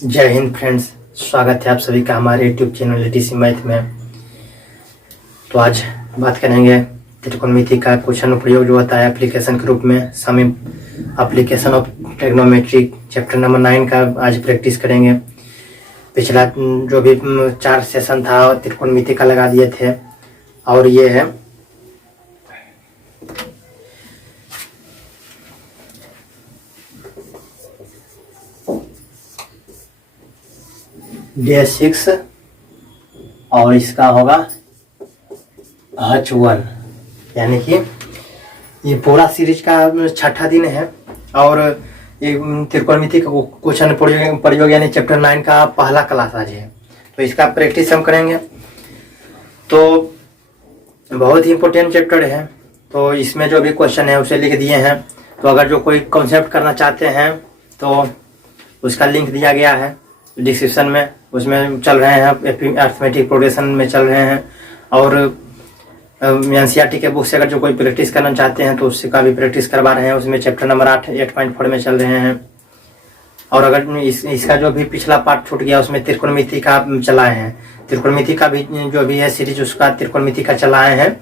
जय हिंद फ्रेंड्स, स्वागत है आप सभी का हमारे यूट्यूब चैनल एटीसी मैथ में। तो आज बात करेंगे त्रिकोणमिति का क्वेश्चन प्रयोग जो होता है एप्लीकेशन के रूप में। Some application of trigonometry chapter number 9 का आज प्रैक्टिस करेंगे। पिछला जो भी 4 सेशन था त्रिकोणमिति का लगा दिए थे और ये है डे 6 और इसका होगा H1, यानी कि ये पूरा सीरीज का छठा दिन है और ये त्रिकोणमिति का क्वेश्चन प्रयोग यानी चैप्टर 9 का पहला क्लास आज है। तो इसका प्रैक्टिस हम करेंगे। तो बहुत ही इम्पोर्टेंट चैप्टर है। तो इसमें जो भी क्वेश्चन है उसे लिख दिए हैं। तो अगर जो कोई कॉन्सेप्ट करना चाहते हैं तो उसका लिंक दिया गया है डिस्क्रिप्शन में। उसमें चल रहे हैं अर्थमेटिक प्रोग्रेशन में चल रहे हैं और एनसीईआरटी के बुक से अगर जो कोई प्रैक्टिस करना चाहते हैं तो उससे का भी प्रैक्टिस करवा रहे हैं। उसमें चैप्टर नंबर 8.4 में चल रहे हैं। और अगर इसका जो भी पिछला पार्ट छूट गया उसमें त्रिकोणमिति का चलाए हैं। त्रिकोणमिति का भी जो भी है सीरीज उसका त्रिकोणमिति का चलाए हैं।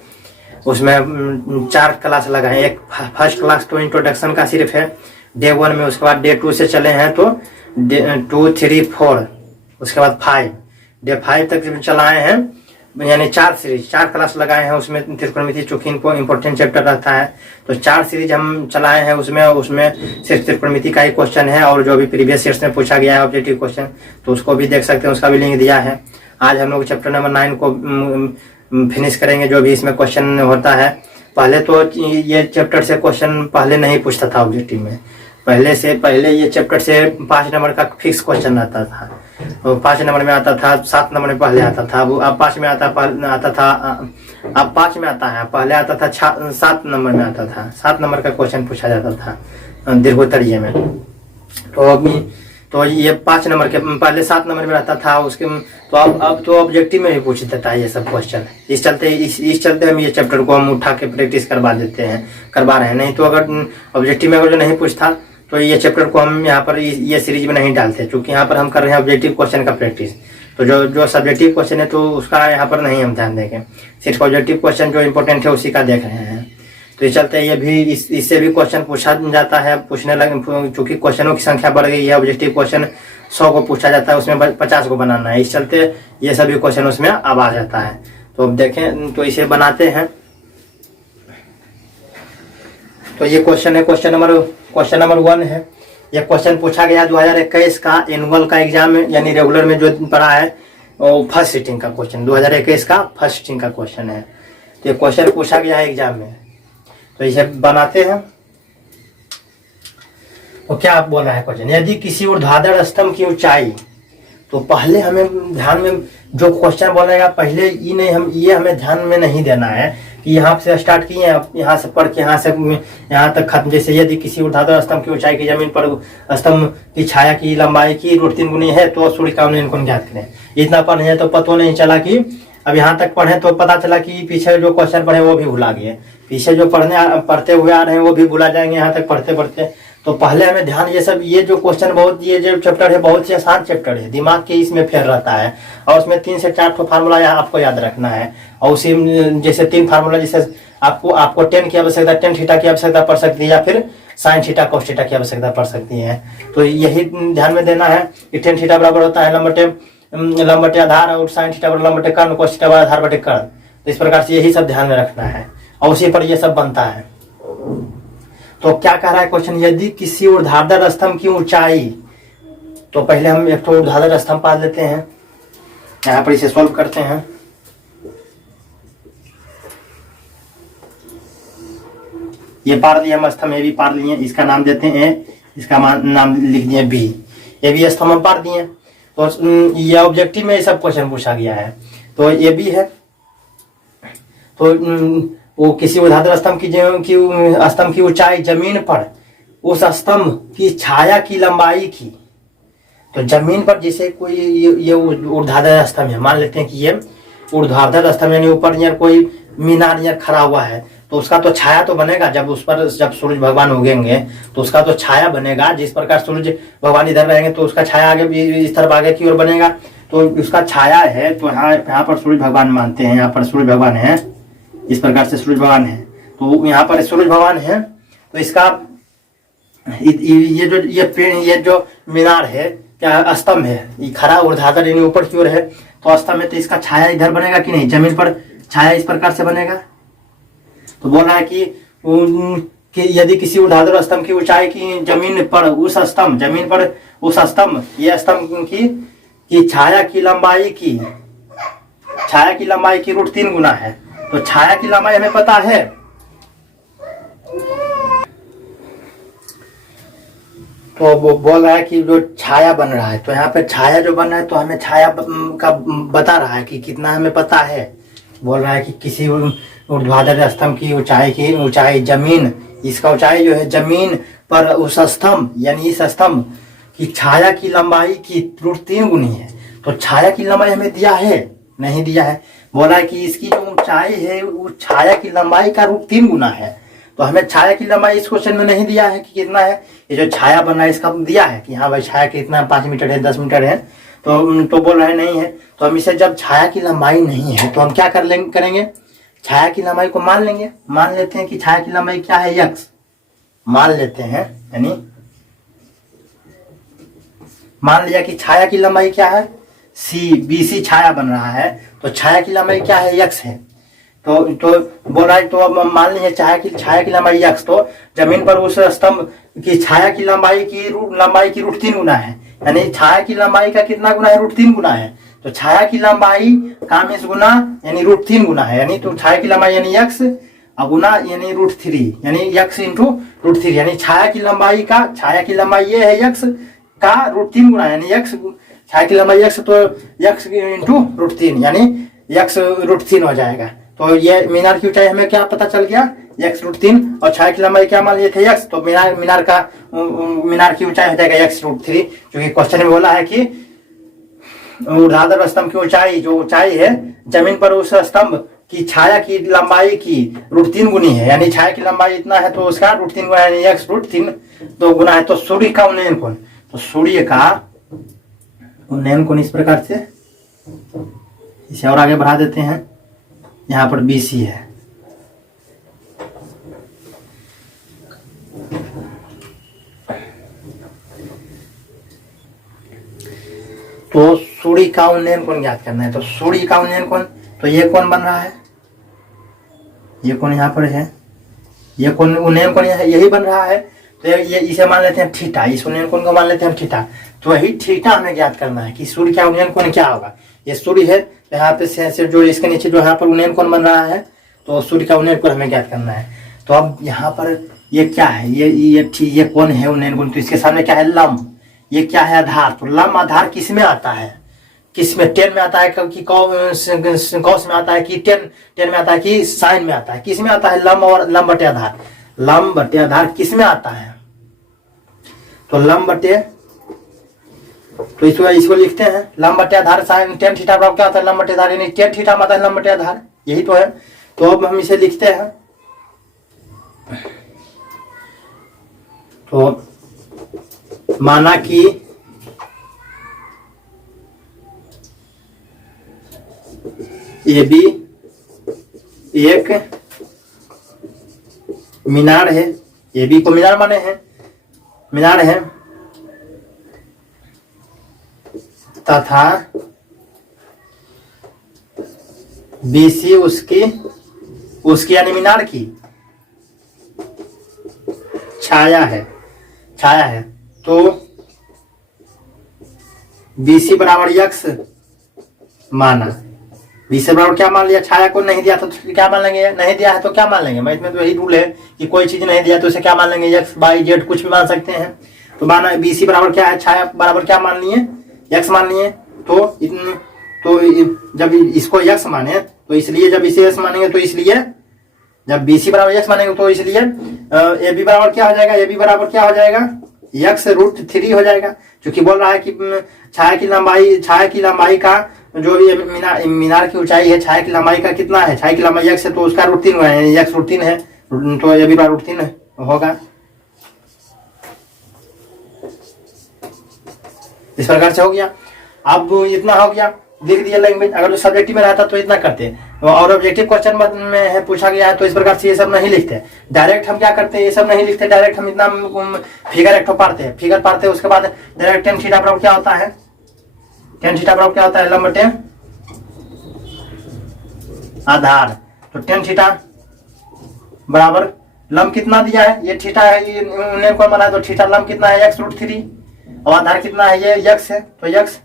उसमें 4 क्लास लगाए। एक फर्स्ट क्लास तो इंट्रोडक्शन का सिर्फ है डे 1 में। उसके बाद डे 2 से चले हैं तो डे 2, 3, 4, उसके बाद 5, डे 5 तक चलाए हैं। यानी 4 सीरीज 4 क्लास लगाए हैं उसमें त्रिकोणमिति, चूंकि इम्पोर्टेंट चैप्टर रहता है तो 4 सीरीज हम चलाए हैं। उसमें सिर्फ त्रिकोणमिति का ही क्वेश्चन है और जो भी प्रीवियस ईयर्स में पूछा गया है ऑब्जेक्टिव क्वेश्चन तो उसको भी देख सकते हैं, उसका भी लिंक दिया है। आज हम लोग चैप्टर नंबर 9 को फिनिश करेंगे। जो भी इसमें क्वेश्चन होता है, पहले तो ये चैप्टर से क्वेश्चन पहले नहीं पूछता था ऑब्जेक्टिव में। पहले ये चैप्टर से 5 नंबर का फिक्स क्वेश्चन आता था। 5 नंबर में आता था, 7 नंबर में पहले आता था। अब 5 में आता था। अब 5 में आता है, पहले आता था 7 नंबर में आता था। 7 नंबर का क्वेश्चन पूछा जाता था दीर्घोत्तरीय में। तो ये 5 नंबर के पहले 7 नंबर में रहता था। उसके तो अब तो ऑब्जेक्टिव में भी पूछ देता है ये सब क्वेश्चन। इस चलते हम ये चैप्टर को हम उठा के प्रैक्टिस करवा रहे हैं। नहीं तो अगर ऑब्जेक्टिव में अगर जो नहीं पूछता तो ये चैप्टर को हम यहाँ पर ये सीरीज में नहीं डालते, क्योंकि यहाँ पर हम कर रहे हैं ऑब्जेक्टिव क्वेश्चन का प्रैक्टिस। तो जो सब्जेक्टिव क्वेश्चन है तो उसका यहाँ पर नहीं हम ध्यान देंगे। सिर्फ ऑब्जेक्टिव क्वेश्चन जो इंपॉर्टेंट है उसी का देख रहे हैं। तो इस चलते ये भी इससे भी क्वेश्चन पूछा जाता है। पूछने लगे चूंकि क्वेश्चनों की संख्या बढ़ गई है। ऑब्जेक्टिव क्वेश्चन 100 को पूछा जाता है, उसमें 50 को बनाना है। इस चलते ये सभी क्वेश्चन उसमें अब आ जाता है। तो अब देखें तो इसे बनाते हैं। तो ये क्वेश्चन है क्वेश्चन नंबर 1 है। ये क्वेश्चन पूछा गया 2021 का एनुअल का एग्जाम में, यानी रेगुलर में जो पढ़ा है वो फर्स्ट सीटिंग का क्वेश्चन 2021 का फर्स्ट सीटिंग का क्वेश्चन है। तो ये क्वेश्चन पूछा गया है एग्जाम में। तो इसे बनाते हैं। तो क्या बोल रहा है क्वेश्चन, यदि किसी ऊर्ध्वाधर स्तंभ की ऊंचाई, तो पहले हमें ध्यान में जो क्वेश्चन बोलेगा पहले ये हमें ध्यान में नहीं देना है कि यहाँ से स्टार्ट किए हैं, यहाँ से पढ़ के यहाँ तक खत्म। जैसे यदि किसी ऊर्ध्वाधर स्तंभ की ऊंचाई की जमीन पर स्तंभ की छाया की लंबाई की √3 गुनी है तो सूर्य का उन्नयन कोण ज्ञात करें। इतना पढ़े हैं तो पता नहीं चला कि अब यहाँ तक पढ़े तो पता चला कि पीछे जो क्वेश्चन पढ़े वो भी भुला गए। पीछे जो पढ़ते हुए आ रहे हैं वो भी भुला जाएंगे यहाँ तक पढ़ते। तो पहले हमें ध्यान ये जो क्वेश्चन ये जो चैप्टर है बहुत ही आसान चैप्टर है। दिमाग के इसमें फेर रहता है और उसमें 3 से 4 फार्मूला आपको याद रखना है। और उसी जैसे 3 फार्मूला, जैसे आपको टेन की आवश्यकता, टेन थीटा की आवश्यकता पड़ सकती है या फिर साइन थीटा कोस थीटा की आवश्यकता पड़ सकती है। तो यही ध्यान में देना है कि टेन थीटा बराबर होता है लंब बटे आधार और साइन थीटा बराबर लंब बटे कर्ण, कोस थीटा बराबर आधार बटे कर्ण। तो इस प्रकार से यही सब ध्यान में रखना है और उसी पर यह सब बनता है। तो क्या कह रहा है क्वेश्चन, यदि किसी ऊर्ध्वाधर स्तंभ की ऊंचाई, तो पहले हम एक तो ऊर्ध्वाधर स्तंभ पा लेते हैं। यहाँ पर इसे सॉल्व करते हैं। ये पार दिया हम स्तंभ, ये भी पार लिए, इसका नाम देते हैं, इसका नाम लिख दिए बी। ये भी स्तंभ हम पार दिए। तो ये ऑब्जेक्टिव में ये सब क्वेश्चन पूछा गया है। तो ये भी है। तो वो किसी ऊर्ध्वाधर स्तंभ की ऊंचाई जमीन पर उस स्तंभ की छाया की लंबाई की। तो जमीन पर जैसे कोई ये ऊर्ध्वाधर स्तंभ है, मान लेते हैं कि ये ऊर्ध्वाधर स्तंभ यानी ऊपर कोई मीनार खड़ा हुआ है। तो उसका तो छाया तो बनेगा। जब उस पर जब सूरज भगवान उगेंगे तो उसका तो छाया बनेगा। जिस प्रकार सूरज भगवान इधर रहेंगे तो उसका छाया आगे भी इस तरफ आगे की ओर बनेगा, तो उसका छाया है। तो यहाँ पर सूरज भगवान मानते हैं, यहाँ पर सूरज भगवान है, इस प्रकार से सूरज भगवान है। तो यहाँ पर सूरज भगवान है, तो इसका ये जो मीनार है, क्या स्तंभ है, ये खड़ा ऊर्ध्वाधर यानी ऊपर की ओर है, तो स्तंभ है, तो इसका छाया इधर बनेगा कि नहीं, जमीन पर छाया इस प्रकार से बनेगा। तो बोल रहा है कि यदि किसी ऊर्ध्वाधर स्तंभ की ऊंचाई की जमीन पर उस स्तंभ ये स्तंभ की छाया की लंबाई की √3 गुना है। तो छाया की लंबाई हमें पता है, तो वो बोल रहा है कि जो छाया बन रहा है, तो यहाँ पे छाया जो बन रहा है तो हमें छाया का बता रहा है कि कितना हमें पता है। बोल रहा है कि किसी ऊर्ध्वाधर स्तंभ की ऊंचाई जमीन, इसका ऊंचाई जो है जमीन पर उस स्तंभ यानी इस स्तंभ की छाया की लंबाई की √3 गुनी है। तो छाया की लंबाई हमें दिया है, नहीं दिया है। बोला है कि इसकी जो ऊंचाई है वो छाया की लंबाई का √3 गुना है। तो हमें छाया की लंबाई इस क्वेश्चन में नहीं दिया है कि कितना है। ये जो छाया बन रहा है इसका दिया है कि हाँ भाई छाया कितना 5 मीटर है, 10 मीटर है, तो बोल रहे नहीं है। तो हम इसे जब छाया की लंबाई नहीं है तो हम क्या करेंगे, छाया की लंबाई को मान लेंगे। मान लेते हैं कि छाया की लंबाई क्या है, x मान लेते हैं, यानी मान लिया कि छाया की लंबाई क्या है, BC छाया बन रहा है, तो छाया की लंबाई क्या है, x है। तो बोल रहा है, तो अब मान लीजिए छाया की लंबाई x, तो जमीन पर उस स्तंभ की छाया की लंबाई की √3 गुना है, यानी छाया की लंबाई का कितना गुना है, √3 गुना है। तो छाया की लंबाई का मिस गुना यानी √3 गुना है, यानी तो छाया की लंबाई यानी x गुना यानी √3, यानी x इंटू √3, यानी छाया की लंबाई ये है x का √3 गुना, यानी x छाया की लंबाई x, तो x इंटू √3 यानी x √3 हो जाएगा। तो ये मीनार की ऊंचाई हमें क्या पता चल गया, x √3, और छाया की लंबाई क्या मान लिए थे, x। तो मीनार की ऊंचाई हो जाएगा x √3, क्योंकि क्वेश्चन में बोला है कि ऊर्ध्वाधर स्तंभ की ऊंचाई है जमीन पर उस स्तंभ की छाया की लंबाई की √3 गुनी है, यानी छाया की लंबाई इतना है तो उसका √3 गुना यानी x √3 तो गुना है। तो सूर्य का उन्नयन कोण, तो सूर्य का उन्नयन कोण इस प्रकार से, इसे और आगे बढ़ा देते हैं। यहाँ पर BC है, तो सूर्य का उन्नयन कोण ज्ञात करना है। तो सूर्य का उन्नयन कोण, तो ये कोण बन रहा है, ये कोण यहाँ पर है, ये कोण उन्नयन कोण यही बन रहा है। तो ये इसे मान लेते हैं थीटा, इस उन्नयन कोण को मान लेते हैं थीटा। तो वही थीटा हमें ज्ञात करना है कि सूर्य का उन्नयन कोण क्या होगा। ये सूर्य है, यहाँ पे से जो इसके नीचे जो यहाँ पर उन्नयन कोण बन रहा है, तो सूर्य का उन्नयन कोण हमें ज्ञात करना है। तो अब यहाँ पर ये क्या है, ये कोण है उन्नयन कोण, तो इसके सामने क्या है, लंब। ये क्या है, आधार। तो लंब आधार किस में आता है, किस में, टेन में आता है कि कॉस में आता है कि टेन में आता है कि साइन में आता है, किस में आता है, लंब और लंब बटे आधार। लंब बटे आधार किस में आता है, तो लंब बटे, तो इसको लिखते हैं लंब बटे आधार साइन टेन थीटा बराबर क्या होता है, लंब बटे आधार, यानी टेन थीटा में आता है लंब बटे आधार, यही तो है। तो अब हम इसे लिखते हैं, तो माना कि AB एक मीनार है, AB को मीनार माने हैं, मीनार है, तथा BC उसकी यानी मीनार की छाया है। तो BC बराबर x माना, BC बराबर क्या मान लिया, छाया को नहीं दिया तो क्या मान लेंगे, नहीं दिया है तो क्या मान लेंगे। मैथ में तो यही रूल है कि कोई चीज नहीं दिया तो उसे क्या मान लेंगे, x y z कुछ भी मान सकते हैं। तो माना BC बराबर क्या है, छाया बराबर क्या मान लिए, x मान लिए। तो जब इसको x माने तो इसलिए, जब इसे x मानेंगे तो इसलिए, जब BC बराबर x मानेंगे तो इसलिए AB बराबर क्या हो जाएगा, AB बराबर क्या हो जाएगा, x √3 हो जाएगा। क्योंकि बोल रहा है कि छाया की लंबाई का जो भी मीनार की ऊंचाई है, छाया की लंबाई का कितना है, छाया की लंबाई x है तो उसका √3 हुआ है, x √3 है, तो ये भी √3 होगा। इस प्रकार से हो गया। अब इतना हो गया, लिख दिया लैंग्वेज। अगर जो सब्जेक्टिव में रहता तो इतना करते, और ऑब्जेक्टिव क्वेश्चन में है पूछा गया है तो इस प्रकार से ये सब नहीं लिखते। डायरेक्ट हम क्या करते हैं, ये सब नहीं लिखते, डायरेक्ट हम इतना फिगर एक पारते हैं, फिगर पारते हैं, उसके बाद डायरेक्ट tan थीटा बराबर क्या होता है, tan थीटा बराबर क्या होता है, लंब बटे आधार। तो tan थीटा बराबर लंब कितना दिया है, ये थीटा है, ये उन्हें कौन बनाया, तो थीटा लंब कितना है x √3, और आधार कितना है, ये x है, तो x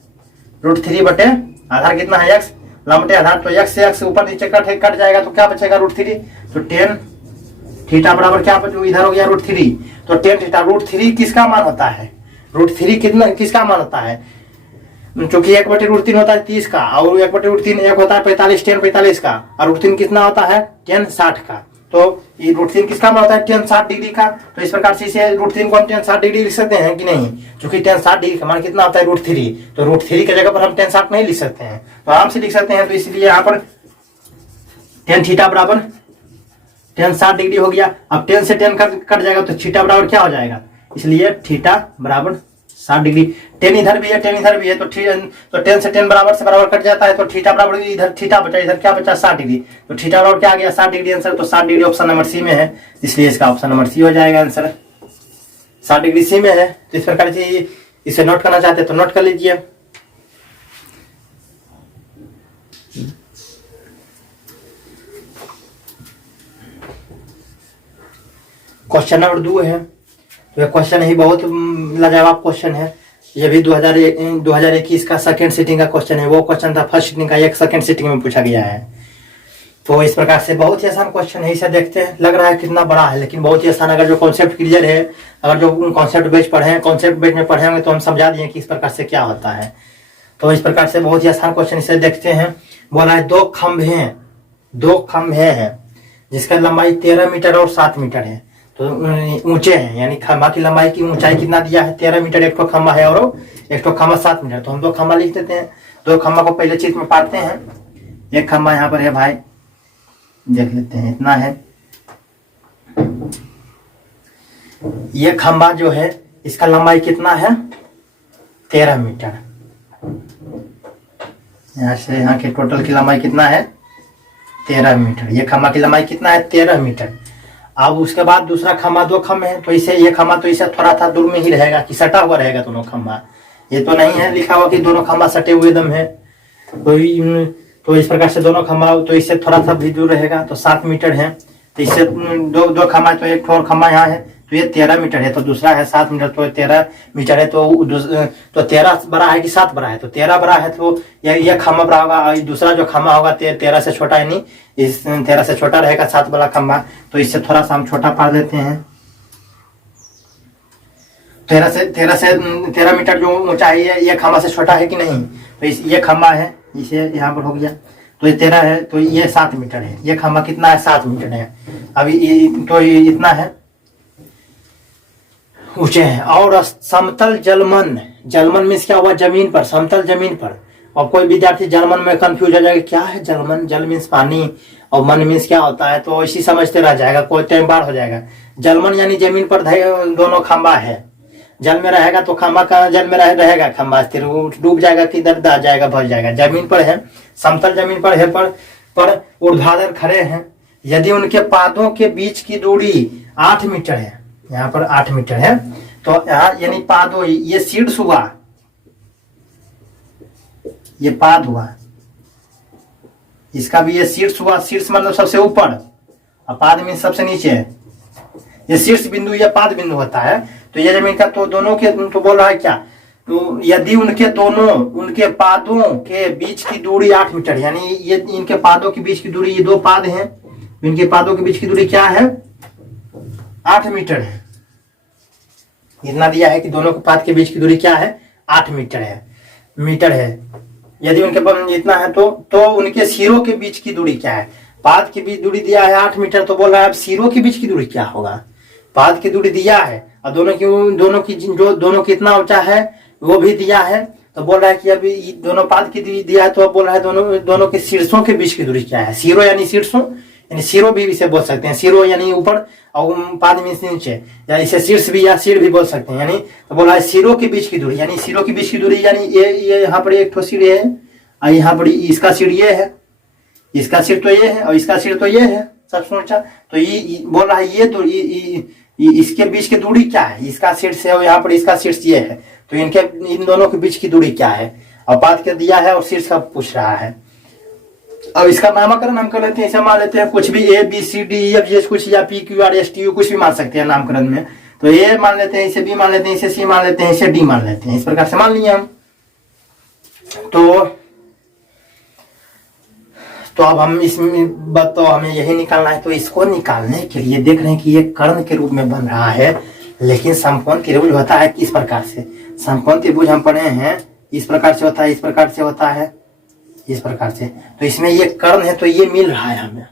√3 बटे आधार कितना है x, लंब बटे आधार। तो x से x ऊपर नीचे कट जाएगा तो क्या बचेगा √3। तो tan थीटा बराबर क्या इधर हो गया √3। तो tan थीटा √3 किसका मान होता है, √3 कितना किसका मान होता है, क्योंकि 1/√3 होता है 30 का, और 1/√3 एक होता है 45, tan 45 का, और √3 कितना होता है tan 60 का। तो ये √3 किसका मान होता है, tan 60 डिग्री का। तो इस प्रकार से इसे √3 को हम tan 60 डिग्री लिख सकते हैं कि नहीं, क्योंकि tan 60 डिग्री का मान कितना होता है √3, तो √3 की जगह पर हम tan 60 नहीं लिख सकते हैं, तो आराम से लिख सकते हैं। तो इसलिए यहाँ पर tan थीटा बराबर tan 60 डिग्री हो गया। अब tan से tan कट जाएगा तो थीटा बराबर क्या हो जाएगा, इसलिए थीटा बराबर 60 डिग्री। tan इधर भी है, tan इधर भी है, तो tan से tan बराबर से बराबर कट जाता है, तो थीटा बराबर इधर थीटा बचा, इधर क्या बचा 60 डिग्री। तो थीटा बराबर क्या आ गया 60 डिग्री आंसर। तो 60 डिग्री ऑप्शन नंबर सी में है, इसलिए इसका ऑप्शन नंबर सी हो जाएगा आंसर। 60 डिग्री सी में है। तो इस प्रकार से इसे नोट करना चाहते हैं तो नोट कर लीजिए। क्वेश्चन नंबर 2 है, तो यह क्वेश्चन ही बहुत लाजवाब क्वेश्चन है। ये भी 2021 का सेकंड सिटिंग का क्वेश्चन है। वो क्वेश्चन था फर्स्ट सिटिंग का, एक सेकंड सिटिंग में पूछा गया है। तो इस प्रकार से बहुत ही आसान क्वेश्चन है। इसे देखते हैं, लग रहा है कितना बड़ा है, लेकिन बहुत ही आसान। अगर जो कॉन्सेप्ट क्लियर है, अगर जो कॉन्सेप्ट बेस पढ़े हैं, कॉन्सेप्ट बेस में पढ़े होंगे तो हम समझा दिए कि इस प्रकार से क्या होता है। तो इस प्रकार से बहुत ही आसान क्वेश्चन, इसे देखते हैं। बोला है दो खंभे हैं जिसका लंबाई 13 मीटर और 7 मीटर है, तो ऊंचे हैं, यानी खंभा की लंबाई की ऊंचाई कितना दिया है 13 मीटर, एक तो खंभा है और एक तो खंभा 7 मीटर। तो हम दो खंभा लिख देते हैं। दो खंभा को पहले चित्र में पाते हैं। एक खंभा यहाँ पर है भाई, देख लेते हैं, इतना है। ये खंभा जो है इसका लंबाई कितना है 13 मीटर। यहाँ से यहाँ के टोटल की लंबाई कितना है 13 मीटर। ये खंभा की लंबाई कितना है 13 मीटर। अब उसके बाद दूसरा खंभा, दो खंभे हैं, तो इसे ये खंभा तो इसे थोड़ा था दूर में ही रहेगा कि सटा हुआ रहेगा दोनों खंभा। ये तो नहीं है लिखा हुआ कि दोनों खंभा सटे हुए दम है। तो इस प्रकार से दोनों खंभा तो इससे थोड़ा सा भी दूर रहेगा, तो 7 मीटर है। तो इससे दो खंभा, तो एक और खंभा यहाँ है, तो ये 13 मीटर है, तो दूसरा है 7 मीटर, तो 13 मीटर है। तो 13 बड़ा है कि 7 बड़ा है, तो 13 बड़ा है, तो यह खंभा बड़ा होगा। और दूसरा जो खंभा होगा 13 से छोटा, यानी इस 13 से छोटा रहेगा 7 वाला खंभा। तो इससे थोड़ा सा हम छोटा पार देते हैं। 13 मीटर जो ऊंचाई है, ये खंभा से छोटा है कि नहीं, तो ये खंभा है, इसे यहाँ पर हो गया। तो ये 13 है, तो ये 7 मीटर है। ये खंभा कितना है 7 मीटर है। अभी तो ये इतना है, ऊंचे हैं। और समतल जलमन मीन्स क्या हुआ, जमीन पर, समतल जमीन पर। और कोई विद्यार्थी जलमन में कंफ्यूज हो जाएगा, क्या है जलमन, जल मीन्स पानी और मन मीन्स क्या होता है, तो इसी समझते रह जाएगा, कोई टाइम बार हो जाएगा। जलमन यानी जमीन पर दोनों खंभा है, जल में रहेगा तो खंभा का जल में रहेगा, खंभा स्थिर डूब जाएगा कि इधर आ जाएगा, भर जाएगा। जमीन पर है, समतल जमीन पर है, पर ऊर्ध्वाधर खड़े हैं। यदि उनके पादों के बीच की दूरी 8 मीटर है, यहाँ पर 8 मीटर है, तो यहाँ यानी पादों, ये शीर्ष हुआ, ये पाद हुआ, इसका भी ये शीर्ष हुआ। शीर्ष मतलब सबसे ऊपर, और पाद में सबसे नीचे है। ये शीर्ष बिंदु, ये पाद बिंदु होता है। तो ये जमीन का, तो दोनों के, तो बोल रहा है क्या, तो यदि उनके पादों के बीच की दूरी 8 मीटर, यानी ये इनके पादों के बीच की दूरी, ये दो पाद हैं, इनके पादों के बीच की दूरी क्या है 8 मीटर है। इतना दिया है कि दोनों के पाद के बीच की दूरी क्या है 8 मीटर है। यदि उनके इतना है तो उनके सिरों के बीच की दूरी क्या है, पाद के बीच दूरी दिया है 8 मीटर, तो बोल रहा है अब सिरों के बीच की दूरी क्या होगा। पाद की दूरी दिया है और दोनों की जो दोनों की इतना ऊंचा है वो भी दिया है, तो बोल रहा है कि अभी दोनों पाद की दिया है, तो अब बोल रहा है दोनों के शीर्षों के बीच की दूरी क्या है। सिरो यानी शीर्षों, यानी सिरो भी इसे बोल सकते हैं, सिरो यानी ऊपर और पाद मीन्स नीचे, या इसे शीर्ष भी या सिर भी बोल सकते हैं। यानी तो बोला है सिरों के बीच की दूरी, यानी सिरों के बीच की दूरी यानी ये यहाँ पर एक ठो सिर है और यहाँ पर इसका सिर ये है, इसका सिर तो ये है और इसका सिर तो ये है, सब सोचा। तो ये बोल रहा है ये दूरी, इसके बीच की दूरी क्या है, इसका सिर से और यहाँ पर इसका शीर्ष ये है, तो इन दोनों के बीच की दूरी क्या है। और पाद के दिया है और शीर्ष का पूछ रहा है। अब इसका नामकरण हम कर लेते हैं, ऐसे मान लेते हैं कुछ भी ABCDEF कुछ, या PQRSTU कुछ भी मान सकते हैं नामकरण में। तो A मान लेते हैं, इसे B मान लेते हैं, इसे C मान लेते हैं, इसे D मान लेते हैं, इस प्रकार से मान लिए हम। तो अब हम इसमें तो हमें यही निकालना है। तो इसको निकालने के लिए देख रहे हैं कि ये कर्ण के रूप में बन रहा है, लेकिन समकोण त्रिभुज होता है किस प्रकार से। समकोण त्रिभुज हम पढ़े हैं इस प्रकार से होता है, इस प्रकार से होता है, इस प्रकार से। तो इसमें ये कर्ण है तो ये मिल रहा है हमें।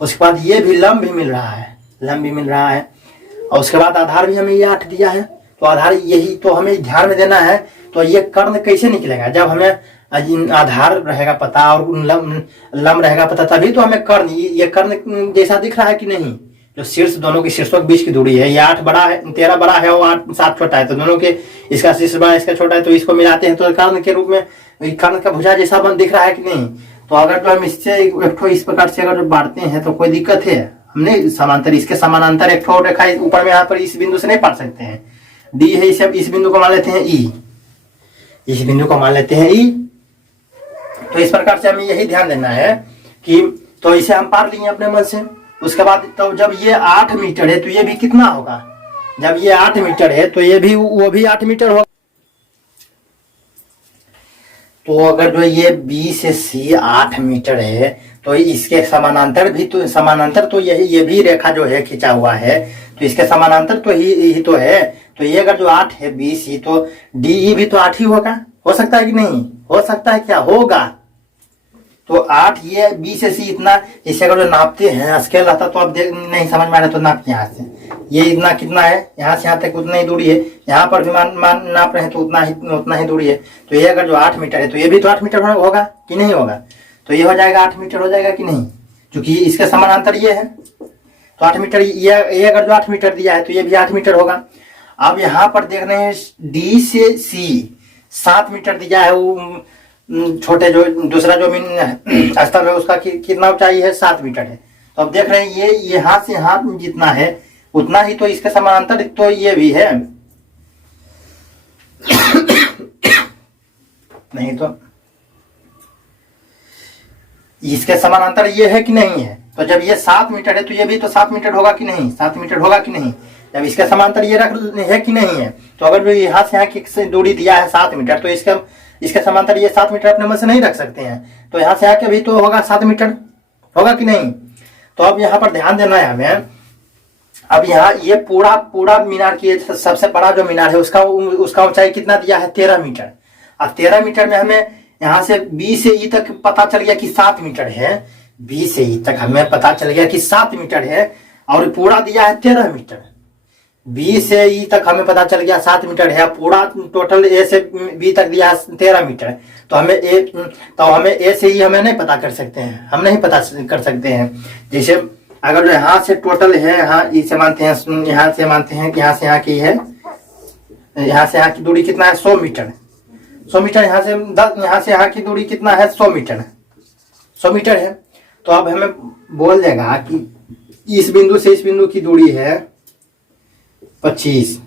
उसके बाद ये भी लंब भी मिल रहा है, लंब भी मिल रहा है। और उसके बाद आधार भी हमें ये 8 दिया है। तो आधार यही तो हमें ध्यान में देना है। तो ये कर्ण कैसे निकलेगा, जब हमें आधार रहेगा पता और लंब रहेगा पता, तभी तो हमें कर्ण, ये कर्ण जैसा दिख रहा है कि नहीं। जो शीर्ष, दोनों के शीर्षों के बीच की दूरी है, ये 8 बड़ा है, 13 बड़ा है और 7 छोटा है। तो दोनों के, इसका शीर्ष बड़ा इसका छोटा है, तो इसको मिलाते हैं तो कर्ण के रूप में कर्ण का भुजा जैसा बन दिख रहा है कि नहीं। तो अगर जो हम इससे एक ठो इस प्रकार से अगर बांटते हैं तो कोई दिक्कत है, हमने समांतर, इसके समानांतर एक ठो रेखा ऊपर में यहाँ पर इस बिंदु से नहीं पाट सकते हैं। डी है, इस बिंदु को मान लेते हैं ई, इस बिंदु को मान लेते हैं ई। तो इस प्रकार से हमें यही ध्यान देना है कि तो इसे हम पार लिए अपने मन से। उसके बाद तो जब ये 8 मीटर है तो ये भी कितना होगा, जब ये 8 मीटर है तो ये भी, वो भी 8 मीटर होगा। तो अगर जो ये B से C 8 मीटर है तो इसके समानांतर भी, तो समानांतर तो ये भी रेखा जो है खींचा हुआ है, तो इसके समानांतर तो ही तो है। तो ये अगर जो 8 है BC, तो DE भी तो 8 ही होगा। हो सकता है कि नहीं, हो सकता है, क्या होगा। तो 8 ये B से C इतना, इसे अगर जो नापते हैं स्केल रहता तो अब नहीं समझ में आ रहा तो नापते यहाँ से, ये इतना कितना है, यहाँ से यहाँ तक उतना ही दूरी है, यहाँ पर भी नाप रहे हैं तो उतना ही दूरी है। तो ये अगर जो 8 मीटर है तो ये भी तो 8 मीटर होगा कि नहीं होगा। तो ये हो जाएगा 8 मीटर हो जाएगा कि नहीं, क्योंकि इसके समानांतर ये है। तो 8 मीटर, ये अगर जो 8 मीटर दिया है तो ये भी 8 मीटर होगा। अब यहाँ पर देख रहे हैं D से C 7 मीटर दिया है, वो छोटे जो दूसरा जो स्तर है उसका कितना ऊंचाई है, 7 मीटर है। तो अब देख रहे हैं ये यहाँ से यहाँ जितना है उतना ही तो इसके समानांतर तो ये भी है नहीं, तो इसके समानांतर ये है कि नहीं है। तो जब ये 7 मीटर है तो ये भी तो 7 मीटर होगा कि नहीं, 7 मीटर होगा कि नहीं। जब इसके समांतर ये है कि नहीं है, तो अगर जो यहाँ से यहाँ की दूरी दिया है 7 मीटर, तो इसके समांतर ये 7 मीटर अपने मन से नहीं रख सकते हैं। तो यहाँ से आके भी तो होगा 7 मीटर, होगा कि नहीं। तो अब यहाँ पर ध्यान देना है हमें। अब यहाँ ये पूरा मीनार की सबसे बड़ा जो मीनार है उसका ऊंचाई कितना दिया है, 13 मीटर। अब 13 मीटर में हमें यहाँ से B से E तक पता चल गया कि 7 मीटर है, B से E तक हमें पता चल गया कि 7 मीटर है, और पूरा दिया है 13 मीटर। B से E तक हमें पता चल गया 7 मीटर है, पूरा टोटल A से B तक दिया है 13 मीटर। तो हमें A से E हमें नहीं पता कर सकते हैं, हम नहीं पता कर सकते हैं। जैसे अगर जो यहाँ से टोटल है, यहाँ इसे मानते हैं, यहाँ से मानते हैं कि यहाँ से यहाँ की है, यहाँ से यहाँ की दूरी कितना है, 100 मीटर। 100 मीटर यहाँ से यहाँ की दूरी कितना है, 100 मीटर, 100 मीटर है। तो अब हमें बोल देगा कि इस बिंदु से इस बिंदु की दूरी है 25,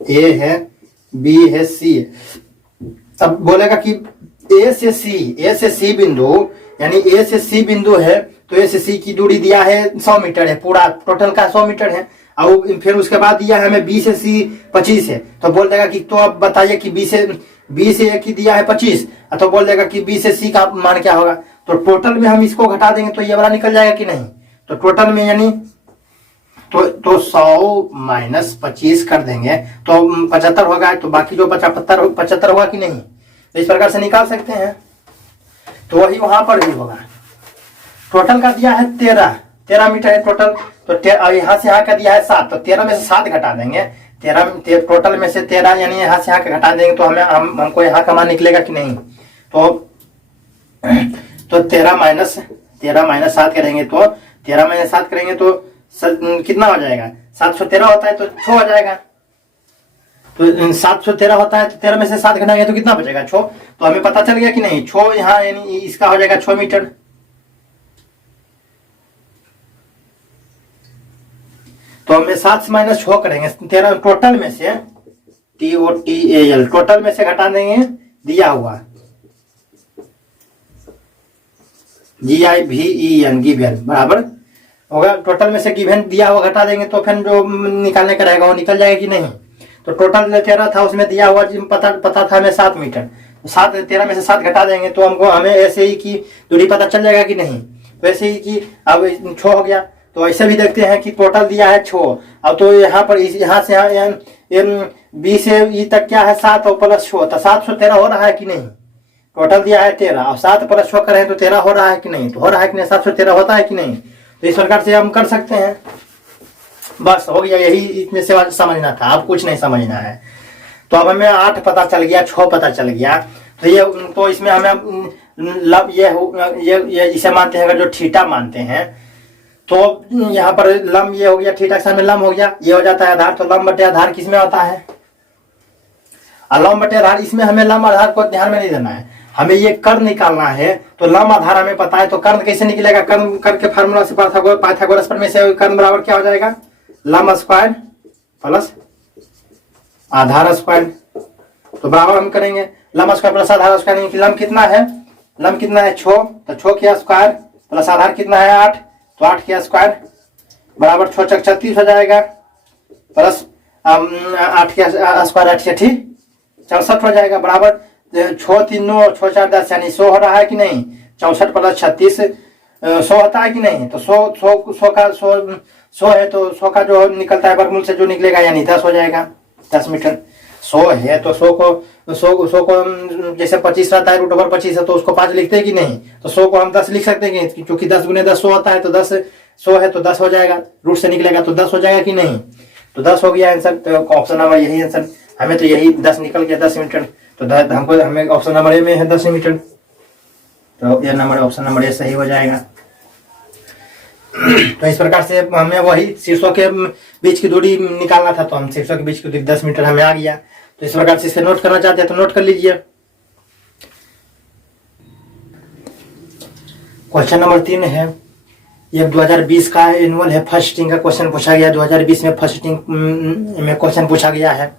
A है, B है, C है। अब बोलेगा कि A से C बिंदु, यानी A से C बिंदु है, तो A से C की दूरी दिया है 100 मीटर है, पूरा टोटल का 100 मीटर है। और फिर उसके बाद दिया है हमें B से C 25 है। तो बोल देगा कि तो अब बताइए कि B से A की दिया है 25, तो बोल देगा कि B से C का मान क्या होगा। तो टोटल में हम इसको घटा देंगे तो ये वाला निकल जाएगा कि नहीं। तो टोटल में यानी तो 100 माइनस 25 कर देंगे तो 75 होगा, तो बाकी जो 75 होगा कि नहीं। तो इस प्रकार से निकाल सकते हैं। तो वही वहां पर भी होगा। टोटल का दिया है 13 मीटर है टोटल। तो यहाँ से यहाँ का दिया है 7, तो 13 में से 7 घटा देंगे, टोटल में से 13 यानी यहाँ से यहाँ घटा देंगे तो हमको यहाँ का मान निकलेगा कि नहीं। तो 13 - 7 करेंगे तो 13 - 7 करेंगे तो कितना हो जाएगा? 713 होता है तो 6 हो जाएगा। तो 713 होता है तो 13 में से 7 घटाएंगे तो कितना बचेगा? 6। तो हमें पता चल गया कि नहीं, 6 यहाँ यानी इसका हो जाएगा 6 मीटर। तो हमें 7 से -6 करेंगे 13 टोटल में से TOTAL टोटल में से घटा देंगे दिया हुआ GIVEN गिवन बराबर होगा। टोटल में से गिवन दिया हुआ घटा देंगे तो फिर जो निकालने का रहेगा वो निकल जाएगा कि नहीं। तो टोटल 13 था, उसमें दिया हुआ पता था हमें 7 मीटर। 13 में से 7 घटा देंगे तो हमें ऐसे ही की दूरी पता चल जाएगा कि नहीं। तो ऐसे ही कि अब 6 हो गया। तो ऐसे भी देखते हैं कि टोटल दिया है 6। अब तो यहाँ पर यहाँ से बी से ई तक क्या है 7 और प्लस 6 तो 713 हो रहा है कि नहीं। टोटल दिया है 13 और 7 + 6 करें तो 13 हो रहा है कि नहीं। तो हो रहा है कि नहीं, 713 होता है कि नहीं। तो इस प्रकार से हम कर सकते हैं। बस हो गया, यही इतने से समझना था, अब कुछ नहीं समझना है। तो अब हमें 8 पता चल गया, 6 पता चल गया। तो इसमें हमें लब ये इसे मानते हैं, अगर जो थीटा मानते हैं तो यहाँ पर लंब ये हो गया, थीटा के सामने लंब हो गया, ये हो जाता है आधार। तो लंब बटे आधार किसमें होता है? लंब बटे आधार। इसमें हमें लंब आधार को ध्यान में नहीं देना है, हमें ये कर्ण निकालना है। तो लंब आधार हमें पता है, तो कर्ण कैसे निकलेगा? कर्ण के फार्मूला से पाइथागोरस प्रमेय से कर्ण बराबर क्या हो जाएगा? लंब स्क्वायर प्लस आधार स्क्वायर। तो बराबर हम करेंगे लंब स्क्वायर प्लस आधार स्क्वायर। लंब कितना है? लंब कितना है? 6। तो 6 के स्क्वायर प्लस आधार कितना है? 8। तो 8 के स्क्वायर बराबर 6 × 36 हो जाएगा प्लस 8 के स्क्वायर 8 × 8 64 हो जाएगा बराबर 6 3 9 6 4 10 यानी 100 हो रहा है कि नहीं। 64 + 36 100 होता है कि नहीं। तो 100 है तो 100 का जो निकलता है वर्गमूल से जो निकलेगा यानी 10 हो जाएगा, 10 मीटर। 100 है तो 100 को जैसे 25 रहता है √25 है तो उसको 5 लिखते हैं कि नहीं। तो 100 को हम 10 लिख सकते हैं क्योंकि 10 × 10 100 होता है। तो 10 100 है तो 10 हो जाएगा, रूट से निकलेगा तो 10 हो जाएगा कि नहीं। तो 10 हो गया आंसर। तो ऑप्शन नंबर यही आंसर, हमें तो यही 10 निकल गया, 10 मीटर। तो हमें ऑप्शन नंबर ए में है 10 मीटर। तो यह नंबर ऑप्शन नंबर ए सही हो जाएगा। तो इस प्रकार से हमें वही शीर्षों के बीच की दूरी निकालना था, तो हम शीर्षों के बीच की दूरी 10 मीटर हमें आ गया। तो इस प्रकार से इसे नोट करना चाहते हैं तो नोट कर लीजिए। क्वेश्चन नंबर 3 है, ये 2020 का एनुअल है, फर्स्ट सिटिंग का क्वेश्चन पूछा गया। 2020 में फर्स्ट सिटिंग में क्वेश्चन पूछा गया है।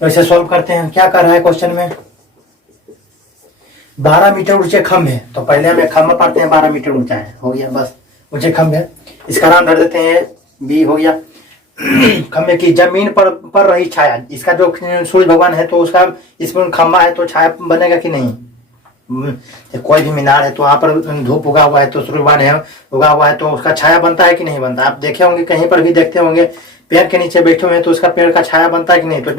तो इसे सॉल्व करते हैं। क्या कर रहा है क्वेश्चन में? 12 मीटर ऊंचे खंभे। तो पहले हमें खंभा पढ़ते हैं, 12 मीटर ऊंचा है, हो गया बस ऊंचे खंभे। इसका नाम धर देते हैं बी, हो गया। खंभे की जमीन पर रही छाया। इसका जो सूर्य भगवान है तो उसका इसमें खंभा है तो छाया बनेगा कि नहीं। कोई भी मीनार है तो वहां पर धूप उगा हुआ है तो सूर्य भगवान है उगा हुआ है तो उसका छाया बनता है कि नहीं बनता। आप देखे होंगे, कहीं पर भी देखते होंगे, पेड़ के नीचे बैठे हुए हैं तो उसका पेड़ का छाया बनता है कि नहीं। तो